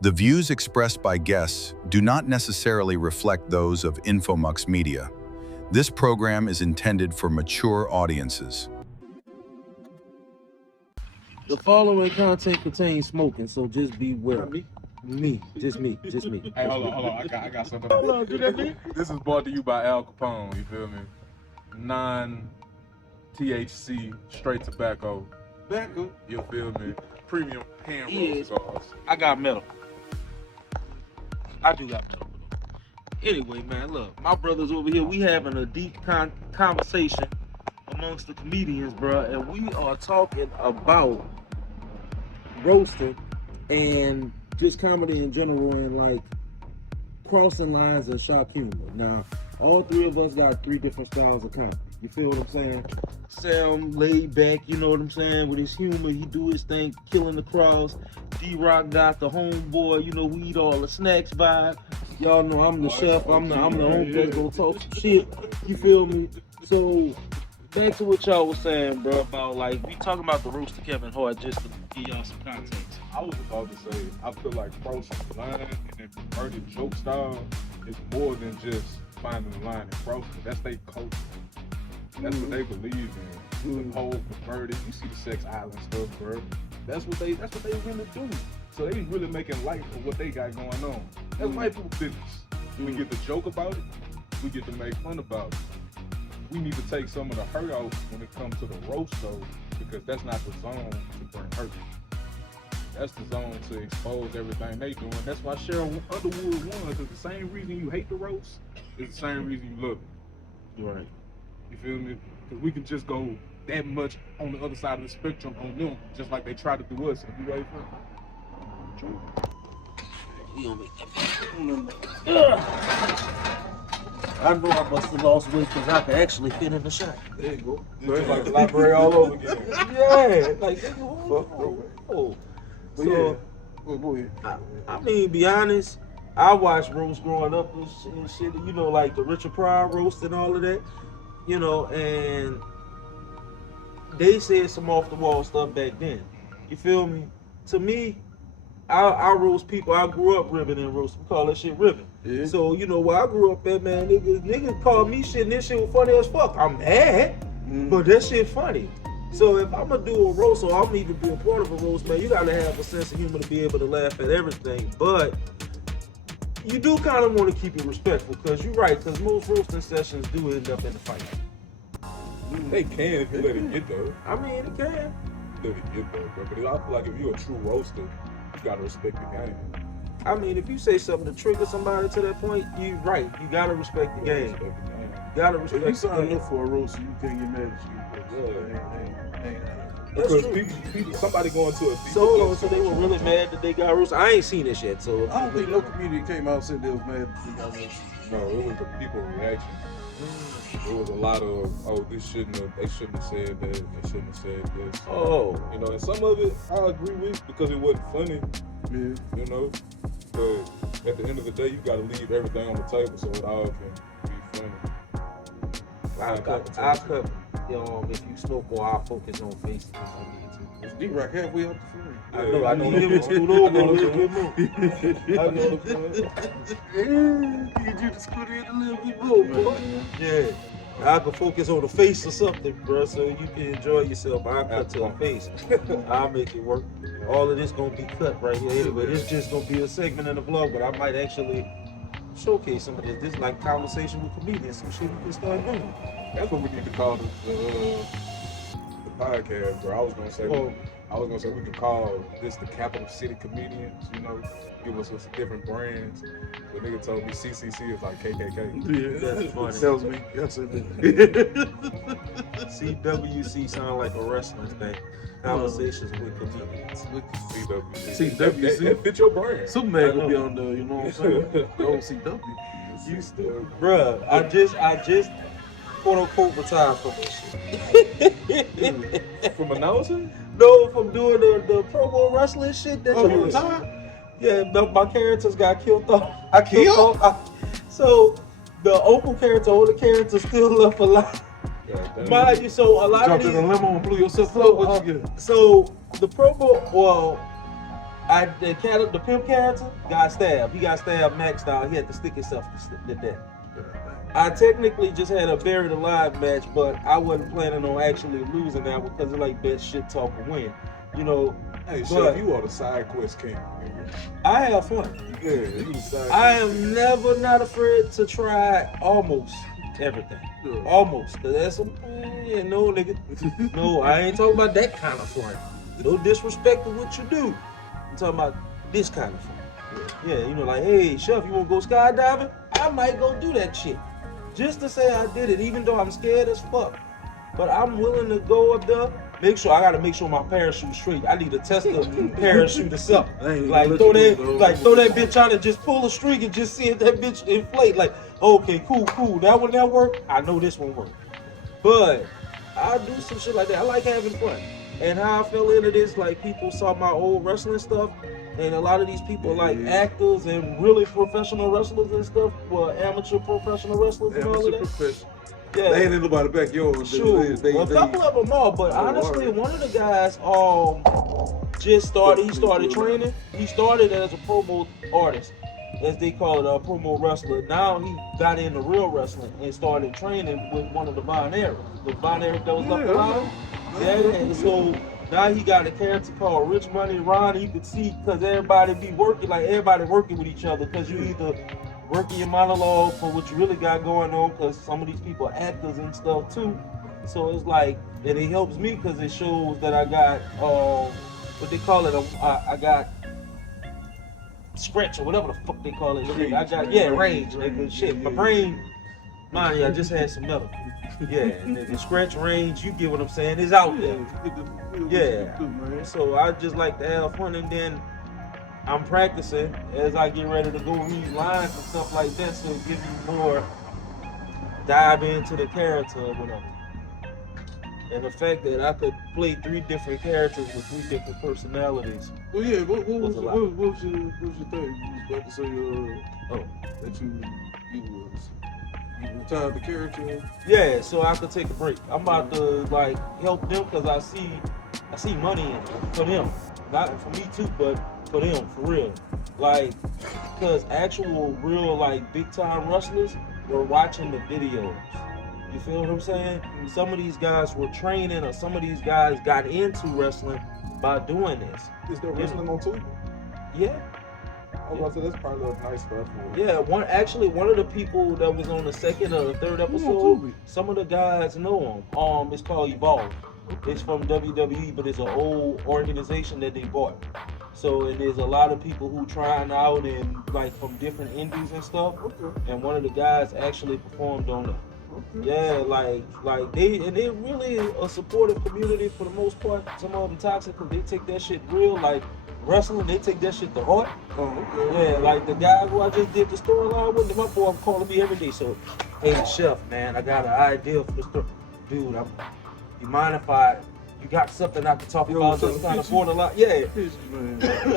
The views expressed by guests do not necessarily reflect those of Infomux Media. This program is intended for mature audiences. The following content contains smoking, so just beware. Just me. Hey, hold on. I got something. Hold on, do that me? This is brought to you by Al Capone, you feel me? Non-THC, straight tobacco. Tobacco? You feel me? Premium hand roll cigars. I got metal. I do got metal. Anyway, man, look, my brothers over here, we having a deep conversation amongst the comedians, bro, and we are talking about roasting and just comedy in general and like crossing lines of shock humor. Now, all three of us got three different styles of comedy. You feel what I'm saying? Sam laid back, you know what I'm saying, with his humor, he do his thing, killing the crowds. Droc got the homeboy, you know, we eat all the snacks vibe. Y'all know I'm the chef, I'm the homeboy that's gonna talk some shit. You feel me? So back to what y'all was saying, bro, about like we talking about the roast of Kevin Hart, just to give y'all some context. I was about to say, I feel like crossing the line and then perverted joke style is more than just finding the line and crossing. That's their culture. That's what they believe in. The whole perverted, you see the sex island stuff, bro. That's what they really do. So they really making light of what they got going on. That's white people business. We get to joke about it. We get to make fun about it. We need to take some of the hurt out when it comes to the roast though, because that's not the zone to bring hurt. That's the zone to expose everything they doing. That's why Cheryl Underwood won, because the same reason you hate the roast is the same reason you love it. Right. You feel me? Because we can just go that much on the other side of the spectrum on them, just like they try to do us. And you ready for it? True. We gonna make that. I know I must have lost weight because I can actually fit in the shot. There you go. It's like the library all over again. Yeah, like nigga, But yeah, go ahead. I mean, be honest, I watched roast growing up and shit, you know, like the Richard Pryor roast and all of that, you know, and they said some off the wall stuff back then. You feel me? To me, I roast people. I grew up ribbing and roast. We call that shit ribbing. Yeah. So, you know, where I grew up at, man, niggas called me shit and this shit was funny as fuck. I'm mad, but that shit funny. So if I'm gonna do a roast or I'm even be a part of a roast, man, you gotta have a sense of humor to be able to laugh at everything. But you do kind of want to keep it respectful, because you're right, because most roasting sessions do end up in the fight. They can if you let it get though. I mean, it can. Let it get though, bro. But I feel like if you're a true roaster, you gotta respect the game. I mean, if you say something to trigger somebody to that point, you're right. You gotta respect the game. You gotta respect the game. If you sign up for a roast, you can't get mad at you. Because people, somebody going to a so they were really mad that they got roasted. I ain't seen this yet, so I don't think no comedian came out and said they was mad that they got roasted. No, it was the people reaction. It was a lot of, they shouldn't have said that, they shouldn't have said this. Oh. You know, and some of it I agree with because it wasn't funny. Yeah. You know, but at the end of the day, you gotta leave everything on the table so it all can be funny. I cut. If you smoke or I focus on face. It's D-Rock halfway up the phone. I know him and scoot over a little bit more. I know the Need you to scoot in a little bit more, boy. Yeah. I can focus on the face or something, bro, so you can enjoy yourself. I'll cut to the face. I'll make it work. All of this gonna be cut right here anyway. This just gonna be a segment in the vlog, but I might actually showcase some of this. This is like conversation with comedians, some shit we can start doing. That's what we need to call the podcast, bro. I was gonna say we could call this the Capital City Comedians, you know, give us some different brands. The nigga told me CCC is like KKK. Yeah, that's funny. Tells me. That's it. CWC sound like a wrestling thing. Conversations with comedians. CWC. That fit your brand. Superman gonna be on the, you know what I'm saying? The old CW. You still, bruh, I just quote unquote retired from this shit. From announcing? No, from doing the pro bowl wrestling shit. That Oh, you retired? Yeah, my characters got killed off. So the Opal character, all the characters still left alive. Mind you, so a lot Jumped of in a these. limo and blew yourself up. What you get? So the Pro Bowl, well, I The pimp character got stabbed. He got stabbed Max style. He had to stick himself to death. I technically just had a buried alive match, but I wasn't planning on actually losing that one because it's like best shit talk and win. You know. Hey, but Chef, you are the side quest king. I have fun. Yeah, you the side I quest am never not afraid to try almost everything. king. Yeah. Almost. Cause that's some no nigga. No, I ain't talking about that kind of fun. No disrespect to what you do. I'm talking about this kind of fun. Yeah, you know, like, hey, Chef, you wanna go skydiving? I might go do that shit. Just to say I did it, even though I'm scared as fuck. But I'm willing to go up there. I gotta make sure my parachute's straight. I need to test the parachute itself. Like throw that bitch out and just pull a string and just see if that bitch inflate. Like, okay, cool. That one that work. I know this one work. But I do some shit like that. I like having fun. And how I fell into this, like people saw my old wrestling stuff, and a lot of these people like actors and really professional wrestlers and stuff, well, amateur professional wrestlers and all of that. Yeah. They ain't in nobody's backyard. Sure. A couple of them are, but honestly, one of the guys just started. He started training. He started as a promo artist, as they call it, a promo wrestler. Now he got into real wrestling and started training with one of the Von Eric. The Von Eric that was up the line. Yeah. So now he got a character called Rich Money Ron. And you can see because everybody be working, like everybody working with each other, because you either working your monologue for what you really got going on, because some of these people are actors and stuff too. So it's like, and it helps me because it shows that I got what they call it. I got stretch or whatever the fuck they call it. Range. I got range. Nigga, shit. My brain, mind you, I just had some medical. Yeah, nigga, stretch, range. You get what I'm saying? It's out there. Yeah. So I just like to have fun, and then I'm practicing as I get ready to go read lines and stuff like that, so it gives me more dive into the character or whatever. And the fact that I could play 3 different characters with 3 different personalities. Well, yeah. What was your thing? You was about to say that you retired the character. Yeah, so I could take a break. I'm about to like help them because I see money in it for them, not for me too, but for them, for real. Like, because actual real like big time wrestlers were watching the videos. You feel what I'm saying? Some of these guys were training, or some of these guys got into wrestling by doing this. Is there wrestling on Tubi? Yeah. I was about to say that's probably a nice stuff. Yeah, one of the people that was on the 2nd or the 3rd episode, some of the guys know him. It's called Evolve. It's from WWE, but it's an old organization that they bought. So there's a lot of people who trying out and like from different indies and stuff. Okay. And one of the guys actually performed on it. Okay. Yeah, like they really a supportive community for the most part. Some of them toxic because they take that shit real. Like wrestling, they take that shit to heart. Oh, okay. Yeah, like the guy who I just did the storyline with, my boy calling me every day. So, hey, Chef, man, I got an idea for the story. Dude, you mind if you got something I can talk about that's kind of borderline? Yeah.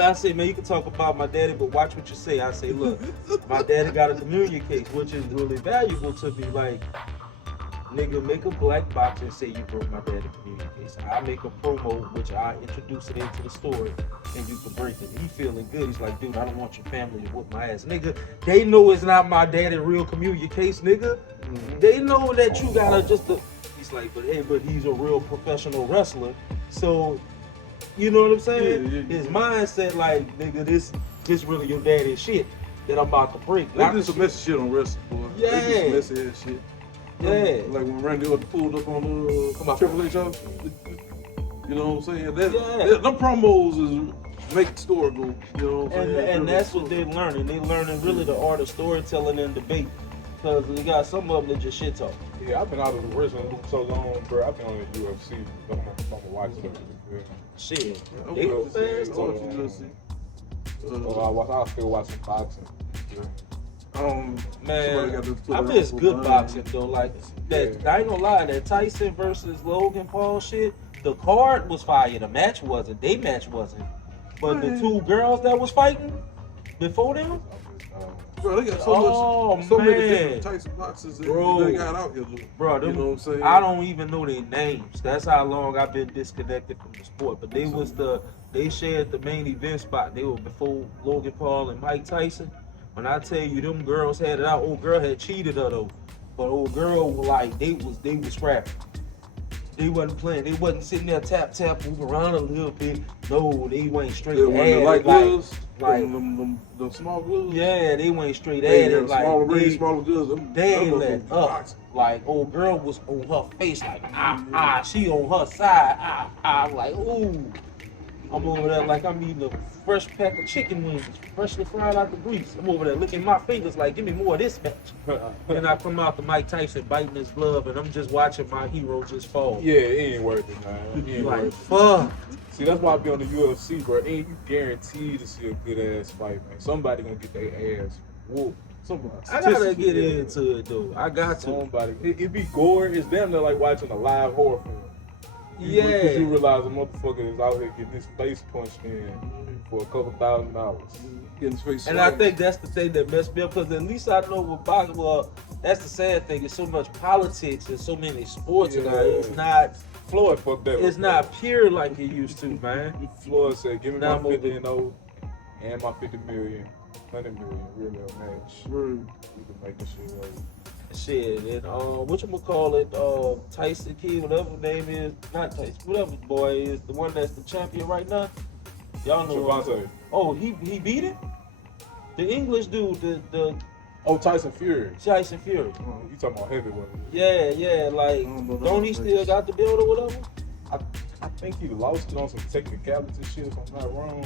I say, man, you can talk about my daddy, but watch what you say. I say, look, my daddy got a communion case, which is really valuable to me. Like, nigga, make a black box and say you broke my daddy communion case. I make a promo, which I introduce it into the story, and you can break it. He feeling good. He's like, dude, I don't want your family to whoop my ass. Nigga, they know it's not my daddy real communion case, nigga. Mm-hmm. They know that you gotta He's like, but he's a real professional wrestler. So, you know what I'm saying? Yeah. His mindset, like, nigga, this really your daddy's shit that I'm about to break. They do some messy shit on wrestling, boy. Yeah. They do some messy ass shit. Yeah. Like when Randy Orton pulled up on Triple H house. You know what I'm saying? Them promos is make the story go. You know what I'm saying? And that's what they're learning. They're learning really the art of storytelling and debate. Because we got some of them that just shit talk. Yeah, I've been out of the wrestling loop so long, bro. I've been on the UFC. I'm gonna watch it. Shit. They was fast. I'll still watch some boxing. Man, I miss good boxing though. Like that, I ain't gonna lie. That Tyson versus Logan Paul shit. The card was fire. The match wasn't. They match wasn't. But the 2 girls that was fighting before them, Bro, they got so many different types of boxes that they got out here. Bro, you know what I'm saying? I don't even know their names. That's how long I've been disconnected from the sport. But they shared the main event spot. They were before Logan Paul and Mike Tyson. When I tell you them girls had it out, old girl had cheated her though. But old girl like they was scrapping. They wasn't playing. They wasn't sitting there tap moving around a little bit. No, they went straight at it. Like gloves, like the small gloves. Yeah, they went straight at it. Like smaller gloves. They ain't let up. Like old girl was on her face, like she on her side, I'm like, ooh. I'm over there like I'm eating a fresh pack of chicken wings, freshly fried out the grease. I'm over there licking my fingers like, give me more of this match. Then I come out to Mike Tyson biting his glove, and I'm just watching my hero just fall. Yeah, it ain't worth it, man. It ain't like, worth it. fuck. See, that's why I be on the UFC, bro. Ain't you guaranteed to see a good ass fight, man? Somebody gonna get their ass whooped. I gotta get into it though. I got to. Somebody. It be gore. It's damn near like watching a live horror film. Because you realize a motherfucker is out here getting his face punched in for a couple $1,000. Getting his face and I think that's the thing that messed me up, because at least I know with boxing, well, that's the sad thing. It's so much politics and so many sports now. It's not Floyd fucked that. It's not pure like it used to, man. Floyd said, "Give me my 50 and 0 and my 50 million, 100 million, real match. We can make this shit work." Shit, and whatchamacallit, Tyson Kid, whatever his name is, not Tyson, whatever the boy is, the one that's the champion right now. Y'all know. Javante. Oh, he beat it? The English dude, the Tyson Fury. Tyson Fury. You talking about heavyweight? Yeah, like, don't he still got the belt or whatever? I think he lost it on some technicality shit, if I'm not wrong.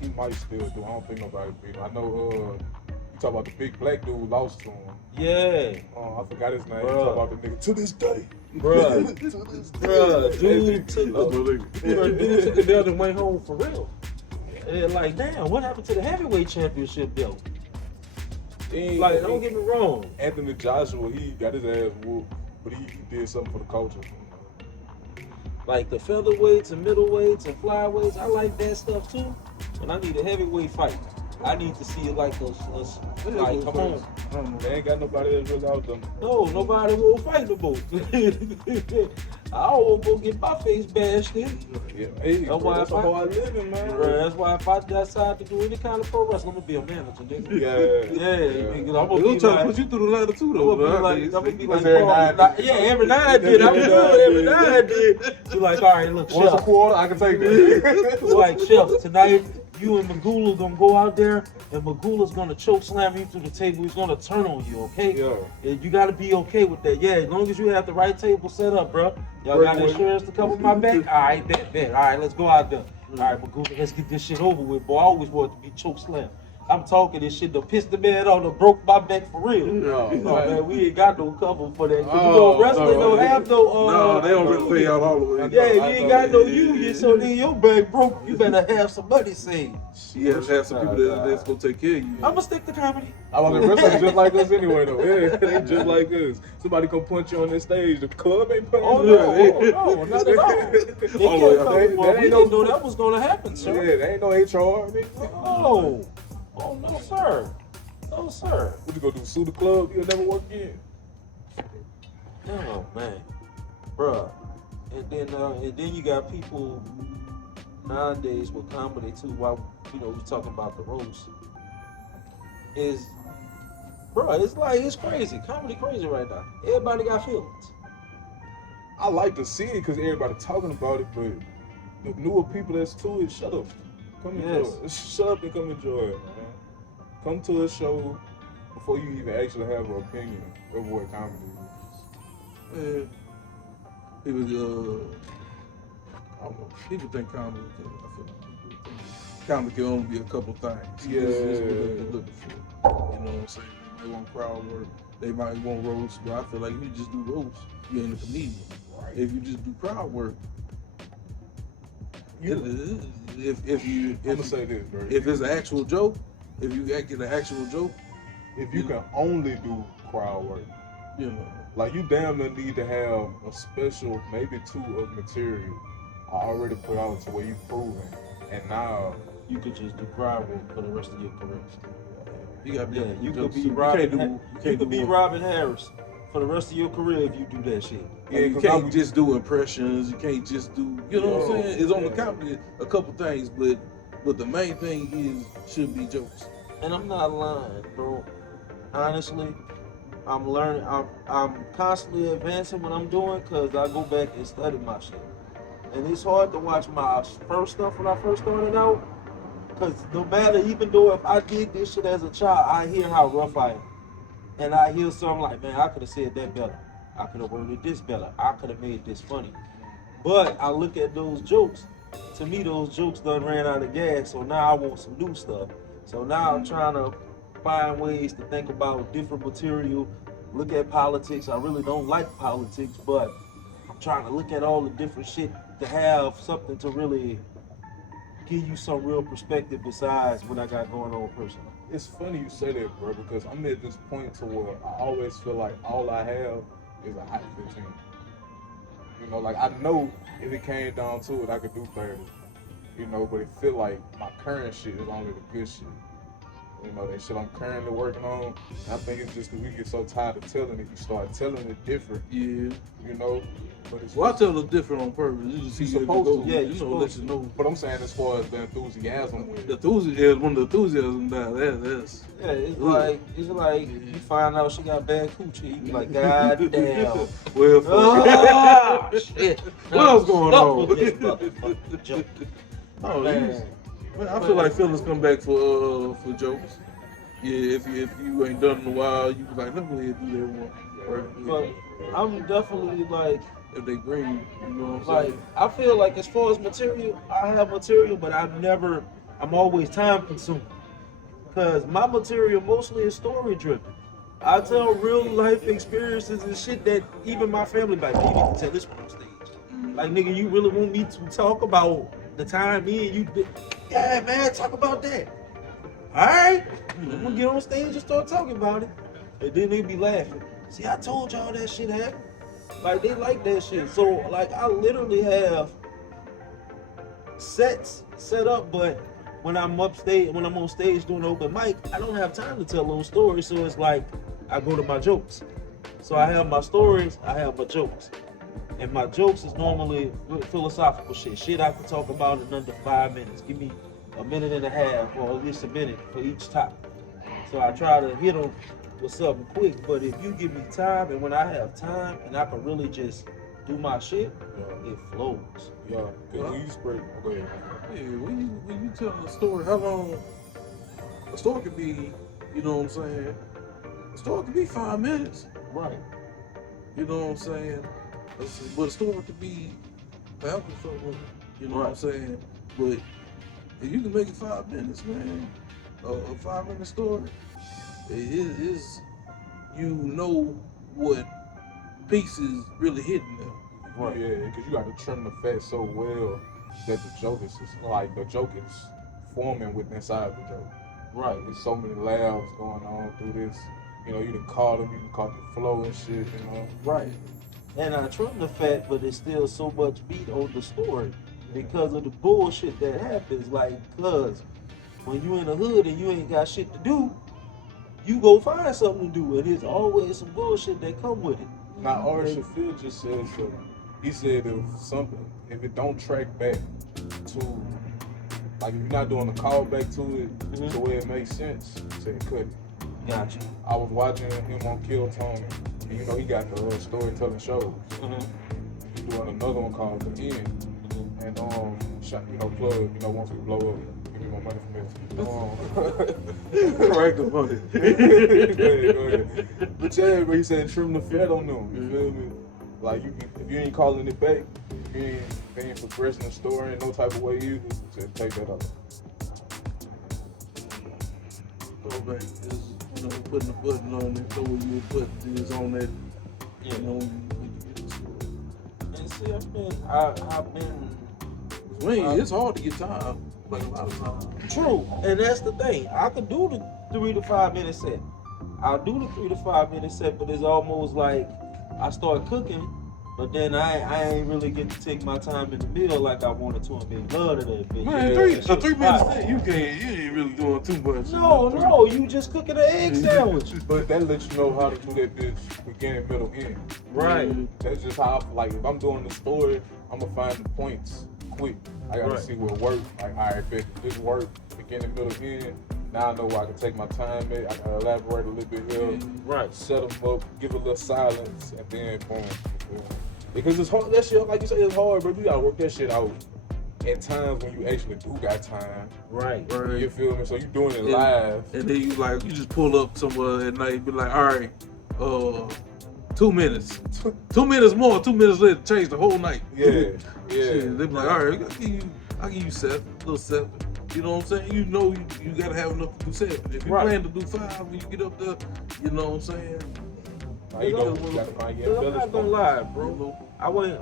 He might still do. I don't think nobody beat him. I know, you talk about the big black dude lost to him. Yeah. I forgot his name. You talk about the nigga to this day. Bruh. Dude took the belt and went home for real. And like, damn, what happened to the heavyweight championship belt? Like, don't get me wrong. Anthony Joshua, he got his ass whooped, but he did something for the culture. Like the featherweights and middleweights and flyweights, I like that stuff too. And I need a heavyweight fight. I need to see it like like, come on. They ain't got nobody that's really out there. No, nobody will fight the boat. I don't go get my face bashed in. Yeah, hey, that's how I live in, man. Bro, that's why if I decide to do any kind of pro wrestling, I'm gonna be a manager, nigga. Yeah. I'm gonna try to put you through the ladder too, though. I'm gonna be like, every night I did. I'm good every night I did. You're like, all right, look, once a quarter, I can take that. Like, Chef, tonight, you and Magula gonna go out there, and Magula's gonna choke slam you through the table. He's gonna turn on you, okay? Yeah. And you gotta be okay with that. Yeah, as long as you have the right table set up, bro. Y'all got insurance to cover my back? All right, bet. All right, let's go out there. All right, Magula, let's get this shit over with, boy. I always wanted to be choke slam. I'm talking this shit, done pissed the man on, done broke my back for real. No, man, we ain't got no cover for that. Wrestling don't have no. No, they don't really pay out all the way. Yeah, you ain't got no union, so then your back broke. You better have some money saved. You have to have some people that's gonna take care of you. I'ma stick to comedy. I like the wrestlers just like us anyway, though. Yeah, they just like us. Somebody come punch you on this stage. The club ain't punching you. No, not at all. We didn't know that was gonna happen, sir. Yeah, there ain't no HR. Oh, no, sir. No, sir. What you gonna do? Sue the club? You'll never work again. No, man. Bruh. And then you got people nowadays with comedy too, while we talking about the roast. It's crazy. Comedy crazy right now. Everybody got feelings. I like to see it because everybody talking about it, but the newer people that's to it, shut up. Come enjoy it. Shut up and come enjoy it, man. Come to a show before you even actually have an opinion of what comedy is. People think comedy can only be a couple things. Yeah. This is what they're looking for. You know what I'm saying? They want crowd work. They might want roast, but I feel like if you just do roast, you ain't a comedian. If you just do crowd work, if I'm gonna say this, bro. If it's an actual joke, if you get an actual joke, if you can only do crowd work, like you damn near need to have a special, maybe two of material already put out to where you proven, and now you could just do crowd work for the rest of your career. You gotta be. Yeah, you could jokes. be You Robin. can't do. You can't could do be one. Robin Harris for the rest of your career if you do that shit. Yeah, you can't just do impressions. You can't just do. You know what I'm saying? It's on the comedy a couple things, but the main thing should be jokes. And I'm not lying, bro. Honestly, I'm learning. I'm constantly advancing what I'm doing because I go back and study my shit. And it's hard to watch my first stuff when I first started out. Because no matter, even though if I did this shit as a child, I hear how rough I am. And I hear something like, man, I could have said that better. I could have worded this better. I could have made this funny. But I look at those jokes. To me, those jokes done ran out of gas. So now I want some new stuff. So now I'm trying to find ways to think about different material. Look at politics. I really don't like politics, but I'm trying to look at all the different shit to have something to really give you some real perspective besides what I got going on personally. It's funny you say that, bro, because I'm at this point to where I always feel like all I have is a hot 15. You know, like I know if it came down to it, I could do 30. You know, but it feel like my current shit is only the good shit. You know, that shit I'm currently working on. I think it's just because we get so tired of telling it, you start telling it different. Yeah. You know, but it's Well, I tell it different on purpose. You just see You're it supposed go. to. Yeah, you you're know, let supposed you know. But I'm saying as far as the enthusiasm with The it. enthusiasm, when the enthusiasm dies, that's Yeah, it's Ugh. like you find out she got bad coochie, you be like, God damn. well. Oh, shit. What else going Stop on? with this motherfucking joke. Oh, Man. man, I feel like feelings come back for jokes. Yeah, if you ain't done in a while, you be like, let me go ahead and do that one. But I'm definitely like, If they green, you know what I'm like saying? I feel like as far as material, I have material, but I'm always time consuming. Cause my material mostly is story driven. I tell real life experiences and shit that even my family like, you need to tell this one on stage. Like nigga, you really want me to talk about the time me and you did? Yeah, man, talk about that. All right, I'm gonna get on stage and start talking about it, and then they be laughing. See, I told y'all that shit happened. Like they like that shit. So like I literally have sets set up, but when I'm upstage, when I'm on stage doing open mic, I don't have time to tell those stories. So it's like I go to my jokes. So I have my stories, I have my jokes. And my jokes is normally philosophical shit. Shit I can talk about in under 5 minutes. Give me a minute and a half or at least a minute for each topic. So I try to hit them with something quick. But if you give me time and when I have time and I can really just do my shit, it flows. Yeah, because when you spread, go ahead. Yeah, when you tell a story, how long a story could be, you know what I'm saying? A story could be 5 minutes. Right. You know what I'm saying? But a story could be forever, something, you know what I'm saying? But if you can make it 5 minutes, man, a 5 minute story, it is, you know what pieces really hitting them. Right. Yeah, because you got to trim the fat so well that the joke is just, like the joke is forming within inside the joke. Right. There's so many laughs going on through this. You know, you done caught them, you done caught the flow and shit, you know. Right. And I trim the fat, but it's still so much meat on the story because of the bullshit that happens. Like, cuz when you in the hood and you ain't got shit to do, you go find something to do, and there's always some bullshit that come with it. Now, Ari Shaffir just said something. He said if it don't track back to, like if you're not doing a call back to it to where it makes sense, he said cut it. Gotcha. I was watching him on Kill Tony, and you know he got the storytelling shows. He's doing another one called The End, and plug, you know, once we blow up, give me my money from this. Correct the money. Go ahead. But yeah, but he said trim the fat on them. You feel me? Like if you ain't calling it back, you ain't progressing the story in no type of way either. So take that up. Go back. Just, you know, putting the button on it, so what you would put is on that. Yeah. You know, when you get the story. And see, I've been. It's hard to get time. Like a lot of time. True, and that's the thing. I could do the 3 to 5 minute set. I'll do the 3 to 5 minute set, but it's almost like I start cooking But then I ain't really get to take my time in the middle like I wanted to and be in love to that bitch. Man, Yeah, a that shit 3 was minutes fire. in, you ain't really doing too much. No, you just cooking an egg sandwich. But that lets you know how to do that bitch beginning, middle, end. Right. That's just how I feel like if I'm doing the story, I'm gonna find the points quick. I gotta Right. see what works. Like, all right, bet this work, beginning, middle, end. Now I know where I can take my time at. I can elaborate a little bit here. Right. Set them up, give a little silence, and then boom. Because it's hard. That shit, like you say, it's hard, bro. You gotta work that shit out at times when you actually do got time. Right. You feel me? So you doing it live. And then you just pull up somewhere at night and be like, all right, 2 minutes. 2 minutes more, 2 minutes later, change the whole night. Yeah. Shit, they be like, all right, I'll give you 7, little 7. You know what I'm saying? You know you gotta have enough to do 7. If you plan to do 5 when you get up there, you know what I'm saying? Now you know you gotta find your I'm not gonna embellishment. lie, bro.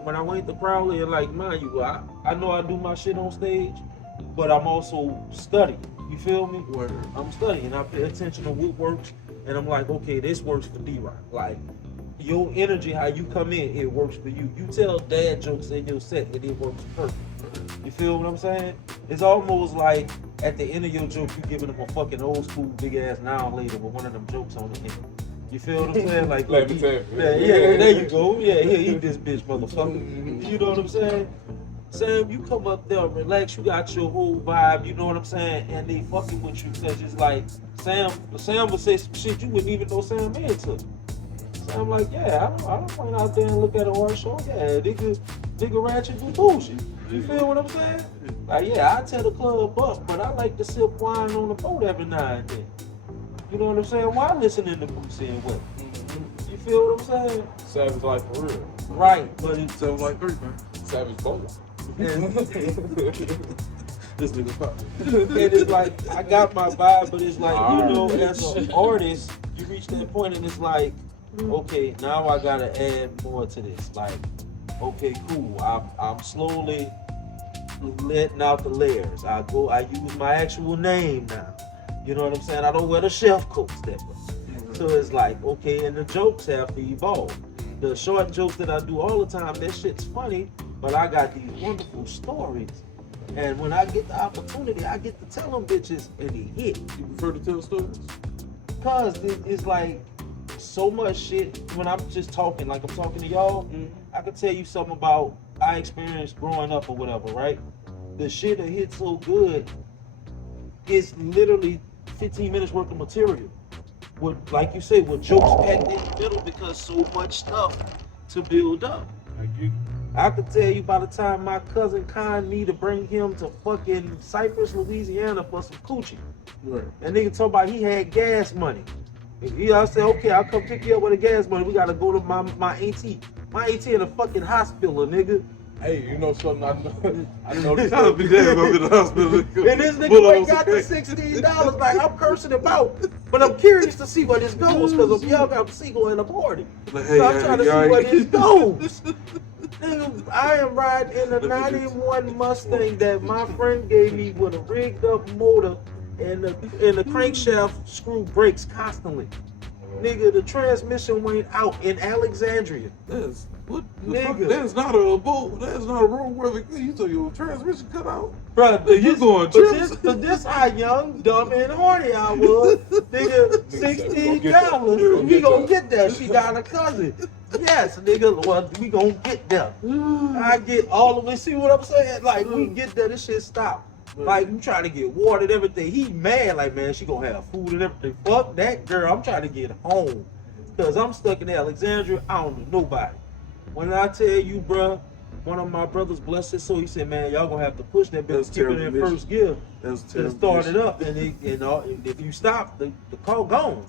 When I went to Prowley, and like, mind you, I know I do my shit on stage, but I'm also studying. You feel me? Word. I'm studying. I pay attention to what works, and I'm like, okay, this works for D-Rock. Like, your energy, how you come in, it works for you. You tell dad jokes in your set, and it works perfect. You feel what I'm saying? It's almost like at the end of your joke, you giving them a fucking old school big ass now later with one of them jokes on the end. You feel what I'm saying? Like, Let me tell you. yeah, there you go. Yeah, here, eat this bitch, motherfucker. You know what I'm saying? Sam, you come up there, relax, you got your whole vibe, you know what I'm saying? And they fucking with you because it's like, Sam would say some shit you wouldn't even know Sam into. So I'm like, yeah, I don't went out there and look at a horror show. Yeah, nigga ratchet do bullshit. You feel what I'm saying? Like, yeah, I tell the club up, but I like to sip wine on the boat every now and then. You know what I'm saying? While listening to Boosie and Wet. You feel what I'm saying? Savage life for real. Right, but it's Sounds like 3, man. Savage both. This nigga pop. and it's like, I got my vibe, but it's like, you know, as an artist, you reach that point and it's like, okay, now I gotta add more to this. Like, okay, cool. I'm slowly letting out the layers. I use my actual name now. You know what I'm saying? I don't wear the chef coats that way. So it's like, okay, and the jokes have to evolve. The short jokes that I do all the time, that shit's funny, but I got these wonderful stories. And when I get the opportunity, I get to tell them bitches and they hit. You prefer to tell stories? Cause it's like so much shit when I'm just talking, like I'm talking to y'all, I could tell you something about I experienced growing up or whatever, right? The shit that hit so good, it's literally 15 minutes worth of material. With, like you say, with jokes packed in the middle because so much stuff to build up. I could tell you by the time my cousin conned me to bring him to fucking Cypress, Louisiana for some coochie. Right. And nigga told about he had gas money. I said, okay, I'll come pick you up with the gas money. We gotta go to my auntie. My auntie in a fucking hospital, nigga. Hey, you know something? I know this. I'll be damned if I'm in the hospital. And this nigga ain't got the $16. Like, I'm cursing him out. But I'm curious to see where this goes, because I'm young, I'm single and I'm horny. Like, So I'm trying to see where this go. goes. Nigga, I am riding in a 91 Mustang that my friend gave me with a rigged up motor and the crankshaft screw brakes constantly. Nigga, the transmission went out in Alexandria. That's what the Nigga. fuck? That's not a boat. That's not a roadworthy thing. You told your transmission cut out. Bruh, You going trips? But this how young, dumb, and horny I was. Nigga, $16. We gonna get that. She got a cousin. Yes, nigga, well, we gonna get there. I get all of it. See what I'm saying? Like, we get there, this shit stop. Like, you trying to get water and everything. He mad, like, man, she gonna have food and everything. Fuck that girl. I'm trying to get home. Because I'm stuck in Alexandria. I don't know nobody. When I tell you, bruh, one of my brothers, bless his soul, he said, man, y'all gonna have to push that bitch, keep it in first gear to start it up. And if you stop, the car gone.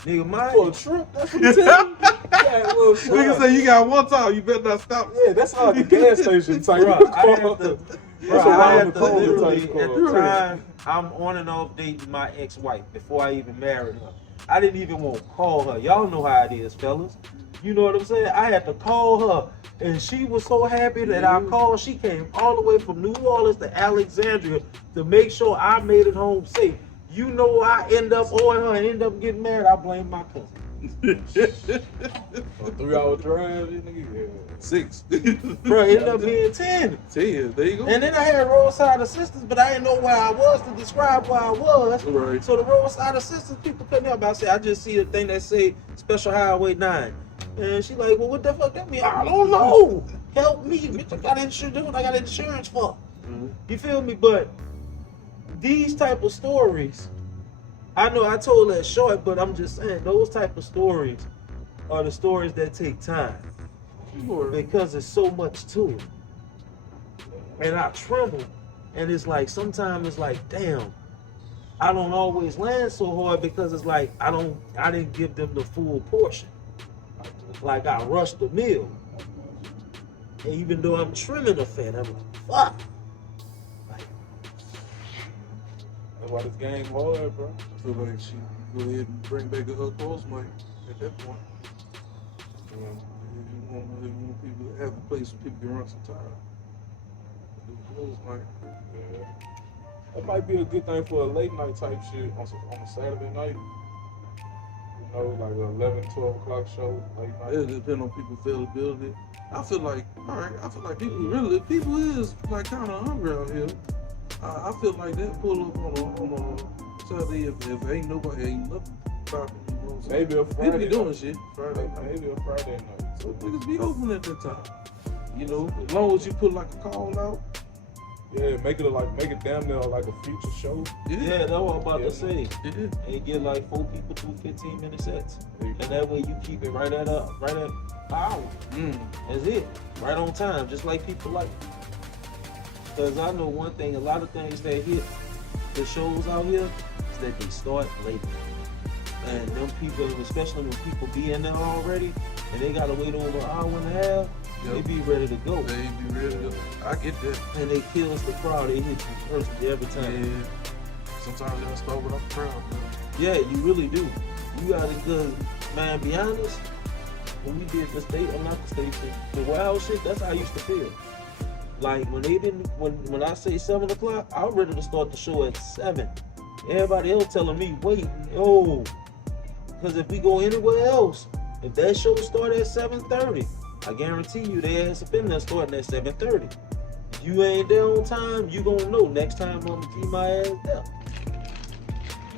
Nigga, For a trip, that's what I'm telling you. Nigga say you got one time, you better not stop. Yeah, that's how the gas station type. I had to literally, at the time, I'm on and off dating my ex-wife before I even married her. I didn't even want to call her. Y'all know how it is, fellas. You know what I'm saying? I had to call her, and she was so happy that I called. She came all the way from New Orleans to Alexandria to make sure I made it home safe. You know, I end up owing her and end up getting married. I blame my cousin. A 3-hour drive, this nigga. Yeah. 6. Bro, it ended up being 10. 10. There you go. And then I had roadside assistance, but I didn't know where I was to describe where I was. Right. So the roadside assistance people couldn't help. I said, I just see a thing that say Special Highway 9. And she like, well, what the fuck that mean? I don't know. Help me. Bitch, I got insurance. What I got insurance for? Mhm. You feel me? But these type of stories, I know I told that short, but I'm just saying those type of stories are the stories that take time Sure. because there's so much to it. And I tremble, and it's like sometimes it's like, damn, I don't always land so hard because it's like I didn't give them the full portion. Like I rushed the meal, and even though I'm trimming the fat, I'm like, fuck. That's why this game hard, bro. I feel like she go ahead and bring back her clothes mic at that point. You want people to have a place where people can run some time. Do clothes mic. Yeah. That might be a good thing for a late night type shit on a Saturday night. You know, like an 11, 12 o'clock show, late night. It depends on people's availability. I feel like, all right, I feel like people is like kind of hungry out here. I feel like they pull up on a Saturday if ain't nothing popping, you know what I'm saying? Maybe a Friday People be doing night. shit Friday night. Maybe a Friday night. So niggas be open at that time. You know, as long as you put like a call out. Yeah, make it damn near like a feature show. Yeah, that's what I'm about to say. Yeah. And get like 4 people to 15-minute sets. And that way you keep it right at an hour. That's it. Right on time, just like people like. Because I know one thing, a lot of things that hit the shows out here is that they start late. And them people, especially when people be in there already, and they gotta wait over an hour and a half, they be ready to go. They be ready to go. I get that. And they kills the crowd, they hit you personally every time. Yeah. Sometimes they start without the crowd, man. Yeah, you really do. You gotta, cause man, be honest, when we did the station, the wild shit, that's how I used to feel. Like when I say 7 o'clock, I'm ready to start the show at 7. Everybody else telling me, wait, no. Cause if we go anywhere else, if that show start at 7:30, I guarantee you they ass up in there starting at 7:30. If you ain't there on time, you gonna know next time I'm gonna keep my ass there.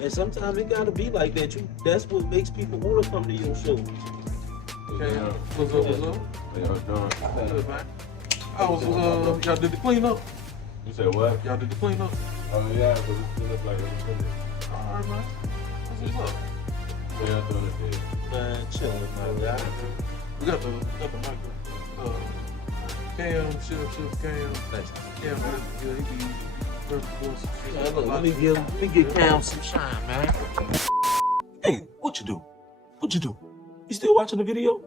And sometimes it gotta be like that. That's what makes people wanna come to your shows. Okay, what's up? How y'all doing? Good, man. Y'all did the cleanup? You said what? Y'all did the cleanup? Oh yeah, but it look like every minute. Alright, man. That's what's up. What y'all doing today? Man, chill, man. We got the micro. Cam, Chef Cam. Thanks. Cam, yeah, he be perfect for us. Man, look, let me get Cam some shine, man. Hey, what you do? What you do? You still watching the video?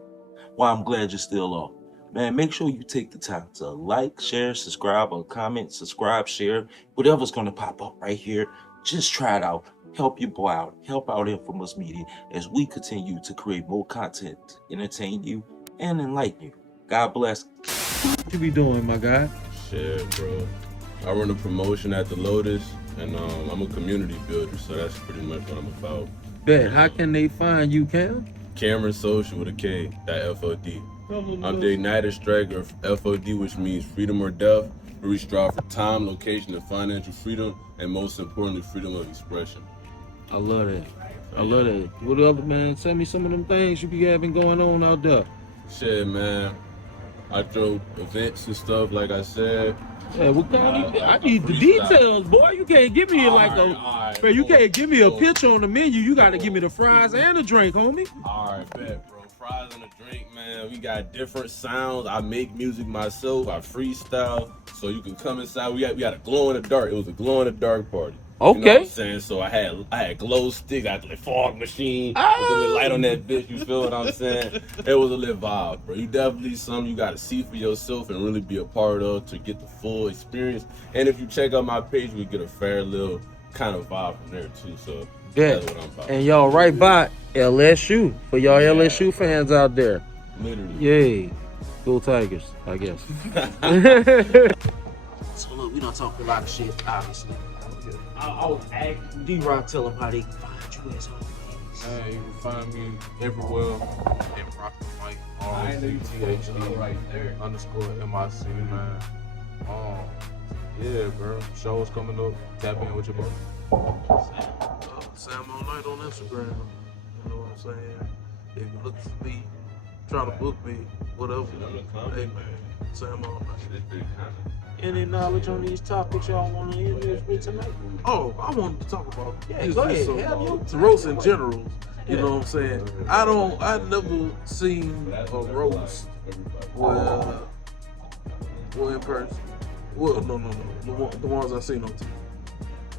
Well, I'm glad you're still on. Man, make sure you take the time to like, share, subscribe, or comment, subscribe, share, whatever's gonna pop up right here. Just try it out. Help your boy out. Help out Infamous Media as we continue to create more content, entertain you, and enlighten you. God bless. What you be doing, my guy? Shit, bro. I run a promotion at the Lotus, and I'm a community builder, so that's pretty much what I'm about. Bet. How can they find you, Cam? Cameron Social with a K, that FOD. I'm the Ignited Striker of FOD, which means freedom or death, where we strive for time, location, and financial freedom, and most importantly, freedom of expression. I love that. I love that. What other, man? Send me some of them things you be having going on out there. Shit, man. I throw events and stuff, like I said. Yeah, I need the details, boy. You can't give me bro, you can't give me a picture on the menu. You got to give me the fries and the drink, homie. All right, bet, bro. Fries and a drink, man. We got different sounds. I make music myself. I freestyle. So you can come inside. We got a glow in the dark. It was a glow in the dark party. Okay. You know what I'm saying? So I had glow sticks. I had the fog machine. With a little light on that bitch. You feel what I'm saying? It was a lit vibe, bro. You definitely something you got to see for yourself and really be a part of to get the full experience. And if you check out my page, we get a fair little kind of vibe from there too. So that's what I'm about. And y'all right by LSU for y'all LSU fans out there. Literally. Yay. Go Tigers, I guess. So look, we don't talk a lot of shit, obviously. I was asking D-Rock, tell him how they can find you as always. Man, you can find me everywhere at Rock the Mic, ROCTHD_MIC, man. Yeah, bro. Shows coming up. Tap in with your boy. Sam All Night on Instagram. You know what I'm saying? If you look for me, trying to book me, whatever. Hey man, Sam All Night. Any knowledge on these topics y'all want to end this with tonight? Oh, I wanted to talk about Go ahead. Have you. roast in general. You know what I'm saying? I never seen a roast where in person. Well, no. The ones I seen on TV.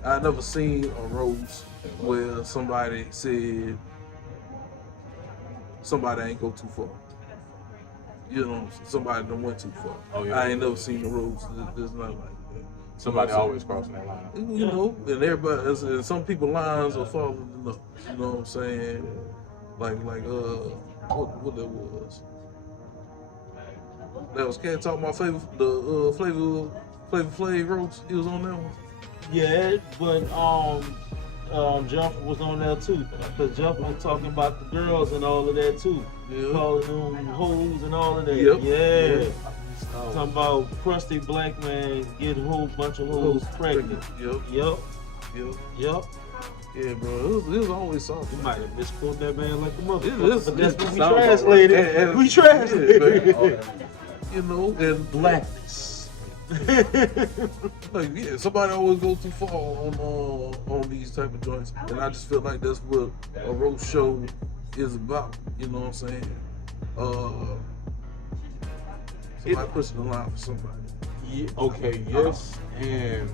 I never seen a roast where somebody said somebody ain't go too far. You know, somebody done went too far. Oh, yeah. I ain't never seen a roast that's not like that. Somebody always crossing that line. You know, and everybody, and some people lines are farther than others. You know what I'm saying? Like what that was? That was Cat talking about Flavor Flav roast. He was on that one. Yeah, but Jumper was on there too. Cause Jumper was talking about the girls and all of that too. Yeah. Calling them hoes and all of that. Yep. Yeah. Oh. Talking about crusty black man getting a whole bunch of hoes pregnant. Yep. Yep. Yeah, bro. It was always You something. might have misquoted that man like a mother. It is. But that's what we sounds about translated. right. And- We translated. You know, and Blackness. like somebody always go too far on these type of joints, and I just feel like that's what a roast show is about. You know what I'm saying? Somebody pushing the line for somebody. Yeah, okay, yes, and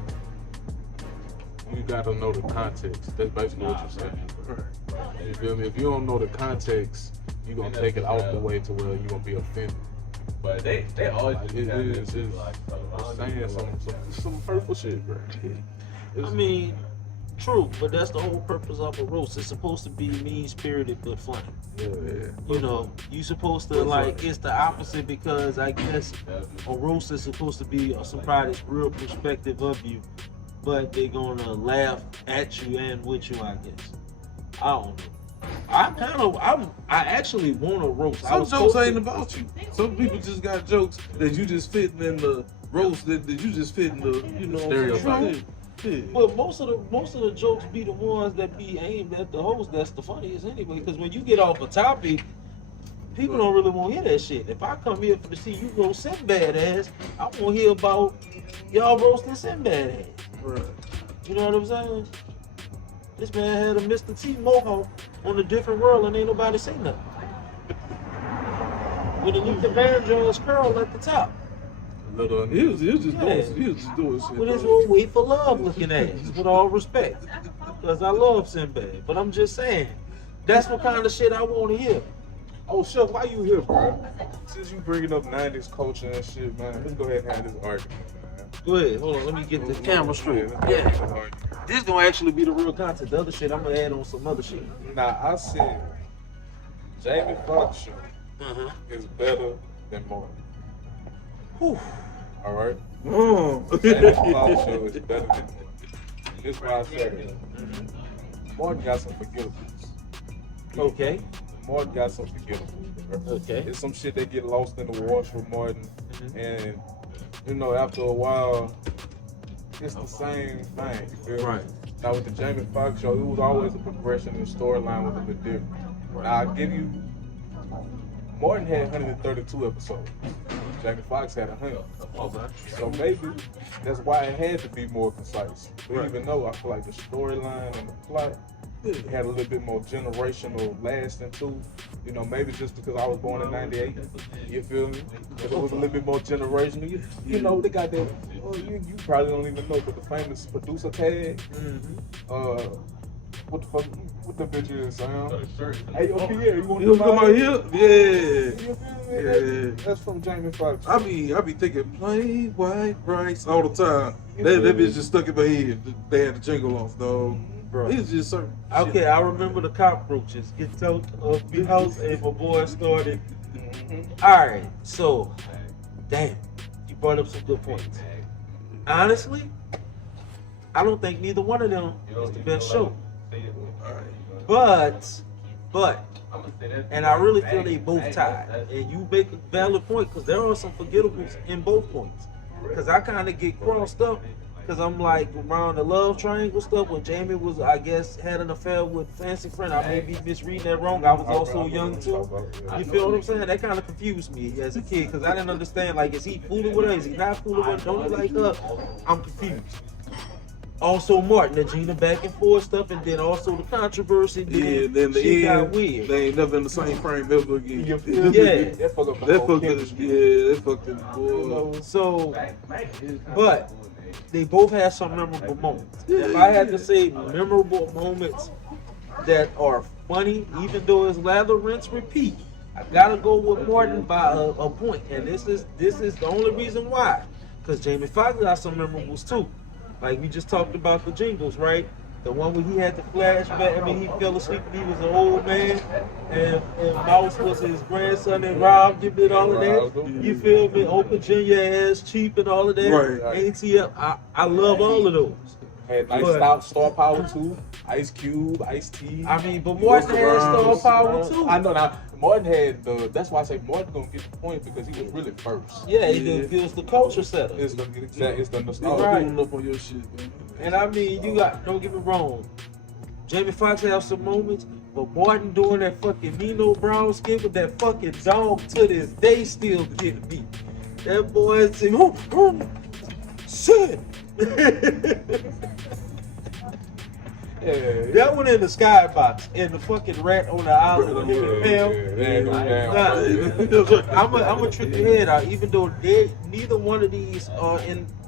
you gotta know the context. That's basically what you're saying. You feel me? If you don't know the context, you're gonna take it out the way to where you're gonna be offended. But they always Like, it is saying some hurtful shit, bro. I mean, true, but that's the whole purpose of a roast. It's supposed to be mean-spirited but funny. Yeah. You know, you supposed to like, it's the opposite because I guess a roast is supposed to be somebody's real perspective of you, but they're gonna laugh at you and with you, I guess. I don't know. I actually want to roast. Some jokes ain't about you. Some people just got jokes that you just fitting in the roast that you just fit in the, you know, Stereotype. Yeah. But most of the jokes be the ones that be aimed at the host. That's the funniest anyway. Because when you get off a topic, people don't really want to hear that shit. If I come here to see you roast Sinbad ass, I want to hear about y'all roasting Sinbad ass. Right. You know what I'm saying? This man had a Mr. T mohawk on a different world and ain't nobody say nothing. With a Luther Vandross curl at the top. Little He was just doing shit. With his bro. little wait for love looking ass. With all respect. Because I love Sinbad. But I'm just saying, that's what kind of shit I want to hear. Oh, Chef, why you here, bro? Since you bringing up 90s culture and shit, man, let's go ahead and have this argument, man. Go ahead, hold on, let me get the camera straight. Let's go ahead and have this argument. This gonna actually be the real content. The other shit, I'm gonna add on some other shit. Now, I said Jamie Foxx show Uh-huh. is better than Martin. Whew. All right? Oh. Jamie Foxx show is better than Martin. This is why I said it. Martin got some forgettables. Okay. Martin got some forgettables. Bro. Okay. It's some shit that get lost in the wash with Martin. Mhm. And, you know, after a while, it's the same thing. You feel me? Right. Now, with the Jamie Foxx show, it was always a progression and the storyline was a bit different. Now, I'll give you, Martin had 132 episodes. Jamie Foxx had 100. Okay. So maybe that's why it had to be more concise. But Right. even though I feel like the storyline and the plot had a little bit more generational lasting too. You know, maybe just because I was born in '98. You feel me? But it was a little bit more generational. You know, they got that. Well, you probably don't even know, but the famous producer tag. What the fuck? What the bitch is, Sam? Hey, yo, Pierre, you want You to come out here? Yeah. You feel me? Yeah. That's from Jamie Foxx. I be thinking plain white rice all the time. That bitch just stuck in my head. They had the jingle off, though. Bro. It's just certain. Okay, I remember the cockroaches. Get out of the house and my boy started. Alright, so, damn, you brought up some good points. Honestly, I don't think neither one of them is the best show. But But, and I really feel they both tied. And you make a valid point, because there are some forgettables in both points. Because I kind of get crossed up, because I'm like, around the love triangle stuff, when Jamie was, I guess, had an affair with Fancy Friend. I may be misreading that wrong. I was also young too. You feel what I'm saying? That kind of confused me as a kid, because I didn't understand, like, is he fooling with her? Is he not fooling with her? Don't he like her? I'm confused. Also, Martin, the Gina back and forth stuff, and then also the controversy. Then the shit got end, weird. they ain't never in the same frame ever again. Yeah. That fucked up the That whole fucked up, chemistry. yeah, that fucked up the You boy. know, so, but they both have some memorable moments. If I had to say memorable moments that are funny, even though it's lather, rinse, repeat, I gotta go with Martin by a point, and this is the only reason why, because Jamie Foxx got some memorables too. Like we just talked about the jingles, right? The one where he had the flashback. I mean, he fell asleep and he was an old man, and Mouse was his grandson, and robbed him and all of that. You feel me? Open Virginia ass cheap and all of that. Right. ATL. I love all of those. Had nice But- star power too. Ice Cube, Ice T. I mean, but Martin had star power too. I know now. Martin had the. That's why I say Martin gonna get the point because he was really first. Yeah, he was the culture setter. It's the You nostalgia. Right. pulling up on your shit, man. And I mean, don't get me wrong. Jamie Foxx have some moments, but Martin doing that fucking Nino Brown skit with that fucking dog to this day still get me. That boy said, shit. Yeah. That one in the skybox and the fucking rat on the island with him and Pam. I'm gonna trick your head out, even though neither one of these are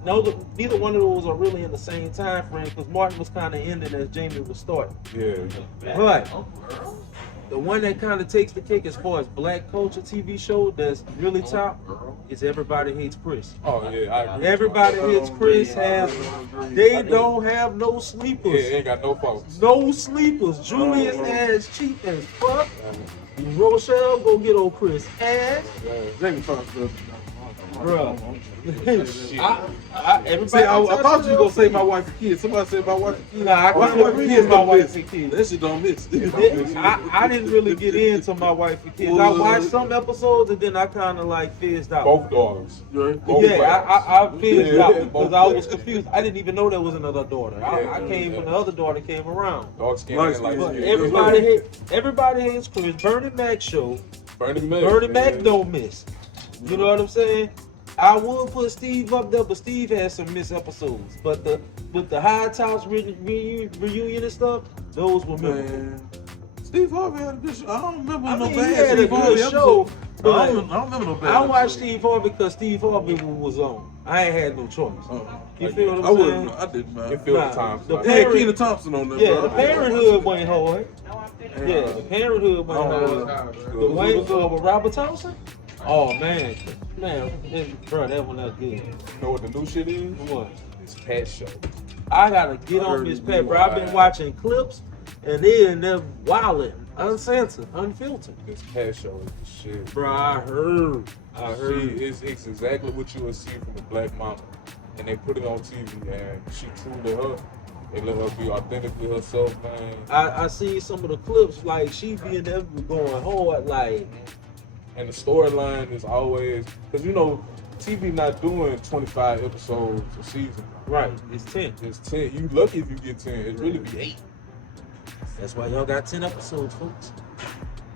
neither one of those are really in the same time frame, because Martin was kind of ending as Jamie was starting. Yeah. But the one that kind of takes the cake as far as black culture TV show that's really top is Everybody Hates Chris. Oh yeah, I agree. Everybody Hates Chris they don't have no Yeah, sleepers. ain't got no faults. No sleepers. Julius ass cheap as fuck. Rochelle go get old Chris ass. Jamie Foxx does. Bruh. Shit. Everybody Say, I thought you were gonna say my wife and kids. Somebody said my wife and kids. Nah, I My couldn't wife and agree kids with my don't wife miss. and kids. That shit don't miss. I didn't really get into my wife and kids. I watched some episodes and then I kind of like fizzed out. Both daughters. Right? Both Yeah, I fizzed Yeah, out because both I was ways. confused. I didn't even know there was another daughter. I Yeah, came when the other daughter came around. Dark skin Light and light skin. But skin. everybody hates Chris. Bernie Mac show. Bernie Mac. Bernie Mac don't miss. You know what I'm saying? I would put Steve up there, but Steve has some missed episodes. But with the High Tops reunion and stuff, those were memorable. Man, Steve Harvey had a good show. I don't remember I no mean, he bad had a Steve Harvey good show, episode. but I don't remember no bad. I watched episode. Steve Harvey because Steve Harvey was on. I ain't had no choice. You feel what I I'm wouldn't. saying? I didn't mind. It feels Nah, the times. the like- They had Parent- Keena Thompson on there. Yeah, bro. the Parenthood went hard. Yeah, the Parenthood went Oh, hard. The Wayne with Robert Thompson? Oh man, bro, that one that's good. You know what the new shit is? What? It's Pat Show. I gotta get on Miss Pat, bro. I've been watching clips and they're wilding, uncensored, unfiltered. This Pat Show is the shit. Bro, I heard. It's exactly what you would see from a black mama. And they put it on TV and she true to her. They let her be authentically herself, man. I see some of the clips, like she being there going hard, like And the storyline is always, because you know, TV not doing 25 episodes a season. right, it's 10. It's 10. You lucky if you get 10. It really be 8. That's why y'all got 10 episodes, folks.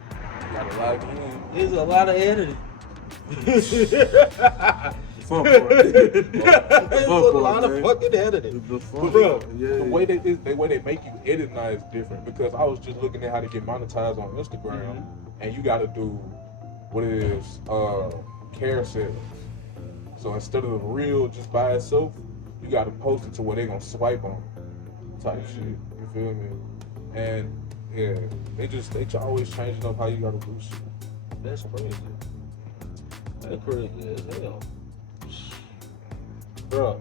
You gotta log in. There's a lot of editing. Fun part. There's a part, lot of man. fucking editing. The fun Bro, part, yeah. The way they make you edit now is different because I was just looking at how to get monetized on Instagram, and you got to do what it is carousel. So instead of the reel just by itself, you got to post it to where they gonna swipe on type shit. You feel me? And yeah, they always changing up how you gotta do shit. That's crazy. That's crazy as hell. Bro,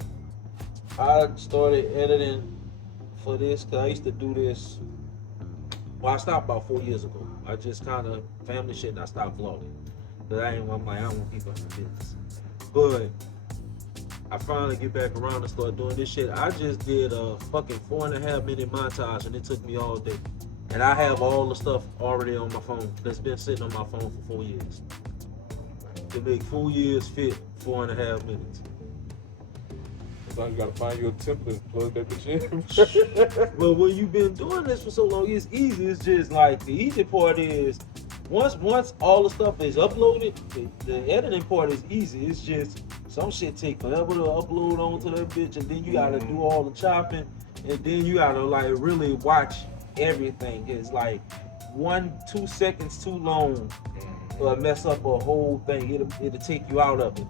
I started editing for this because I used to do this. Well, I stopped about 4 years ago. I just kind of family shit and I stopped vlogging. But I don't want people in business. But I finally get back around and start doing this shit. I just did a fucking 4.5 minute montage and it took me all day. And I have all the stuff already on my phone that's been sitting on my phone for 4 years. To make 4 years fit 4.5 minutes. Sometimes you gotta find you a template and plug that bitch in. But when you've been doing this for so long, it's easy. It's just like the easy part is once all the stuff is uploaded, the editing part is easy. It's just some shit take forever to upload onto that bitch, and then you gotta do all the chopping, and then you gotta like really watch everything. It's like 1-2 seconds too long or mess up a whole thing. It'll take you out of it.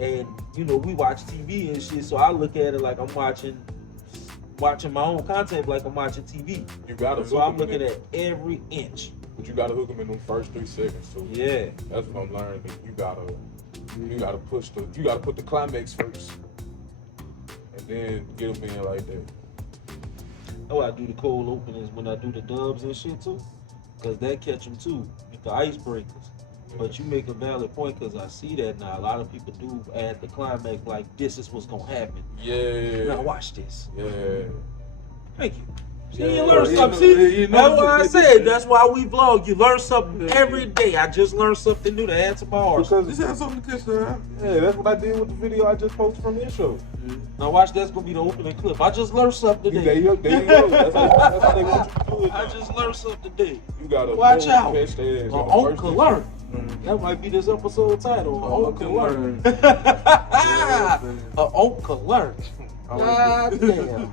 And you know, we watch TV and shit, so I look at it like I'm watching my own content, like I'm watching TV. You gotta so I'm looking at every inch. But you gotta hook them in them first 3 seconds too. Yeah. That's what I'm learning. You gotta put the climax first, and then get them in like that. Oh, I do the cold openings when I do the dubs and shit too, cause that catch them too with the icebreakers. But you make a valid point, because I see that now. A lot of people do add the climax like this is what's gonna happen. Yeah. Now watch this. Yeah. Thank you. See, Yeah. you learn You something. know- See, you know- that's why I said. That's why we vlog. You learn something every day. I just learned something new to add to my arsenal. Because Just have something to catch the eye. yeah, that's what I did with the video I just posted from the intro. Now watch, that's gonna be the opening clip. I just learned something There today. you go. That's how they want you to do it. I just learned something today. You gotta Watch out. catch their ass An on the first Uncle thing. learn. That might be this episode title. An Uncle learn. An Uncle learn. God damn.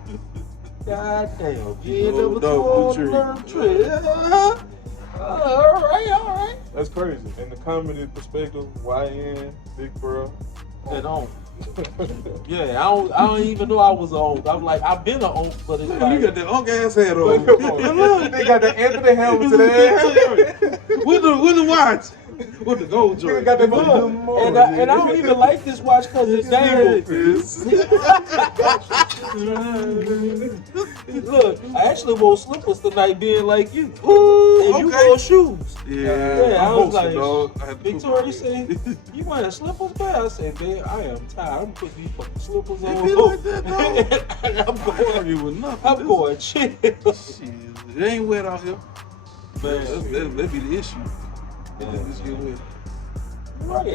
God damn. You ain't never told the learn trick. All right. That's crazy. In the comedy perspective, YN, Big Bro. And on. Yeah, I don't even know I was on. I'm like, I've been an on, but it's You like, got that unk ass head on. They got the Anthony Hamilton ass. With the watch. With the gold joint. Got that look, and I don't even like this watch because it's dangerous. Look, I actually wore slippers tonight, being like you. Ooh, And you okay. wore shoes. Yeah, I was hosting, like, dog. I had to Victoria put- said, "You wearing slippers, man?" I said, "Man, I am tired. I'm putting these fucking slippers It on." be like that, And I'm I can't going. argue with nothing. I'm going chill. Shit, it ain't wet out here. Man, That be the issue. Just get wet. right?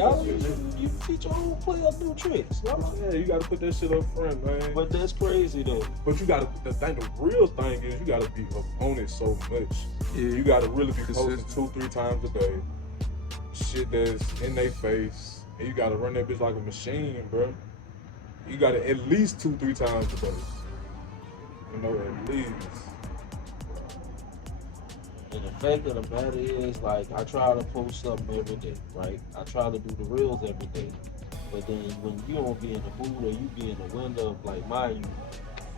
You teach your own players new tricks. Yeah, you gotta put that shit up front, man. But that's crazy though. But you gotta, the real thing is you gotta be up on it so much. Yeah. You gotta really be posting Consistent. 2-3 times a day. Shit that's in their face. And you gotta run that bitch like a machine, bro. You gotta at least 2-3 times a day. You know, at least. And the fact of the matter is, like, I try to post something every day, right? I try to do the reels every day. But then when you don't be in the mood or you be in the window, like mine,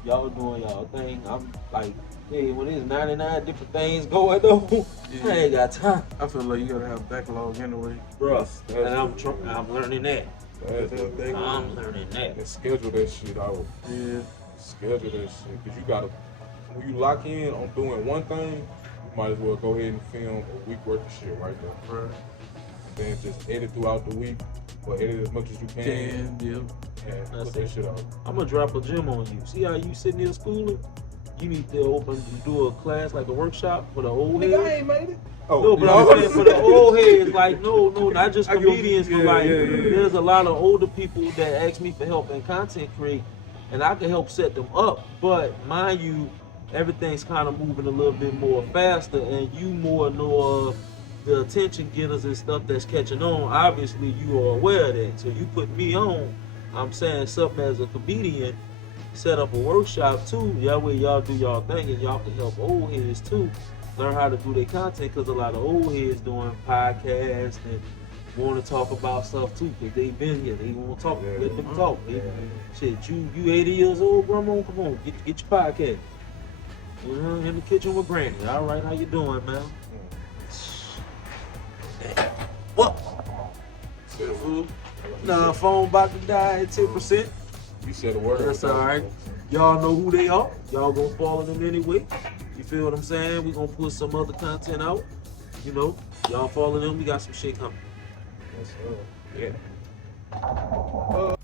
y'all doing y'all thing, I'm like, hey, when there's 99 different things going on, I ain't got time. I feel like you gotta have a backlog anyway. Bruh, and I'm learning that. That's the thing. I'm learning that. And schedule that shit out. Yeah. Schedule that shit. Because you gotta, when you lock in on doing one thing, you might as well go ahead and film a week worth of shit right there. Right. Then just edit throughout the week, or edit as much as you can, Yeah. and That's put that it. shit out. I'm gonna drop a gem on you. See how you sitting there schooling? You need to do a class, like a workshop for the old heads. ain't made it. Oh, No, but I'm saying for the old heads, like, no, not just I get- comedians, but yeah, like, yeah. there's a lot of older people that ask me for help in content create, and I can help set them up. But mind you, everything's kind of moving a little bit more faster, and you more know of the attention getters and stuff that's catching on. Obviously, you are aware of that. So you put me on. I'm saying something as a comedian, set up a workshop too. That way y'all do y'all thing, and y'all can help old heads too learn how to do their content, because a lot of old heads doing podcasts and want to talk about stuff too, because they've been here. They want to talk. Let them talk. Shit, you 80 years old, grandma, come on, get your podcast. In the kitchen with Granny. All right, how you doing, man? What? Nah, phone about to die at 10%. You said a word. That's all right. Y'all know who they are. Y'all gonna follow them anyway. You feel what I'm saying? We gonna put some other content out. You know, y'all follow them. We got some shit coming. Yes, sir. Yeah.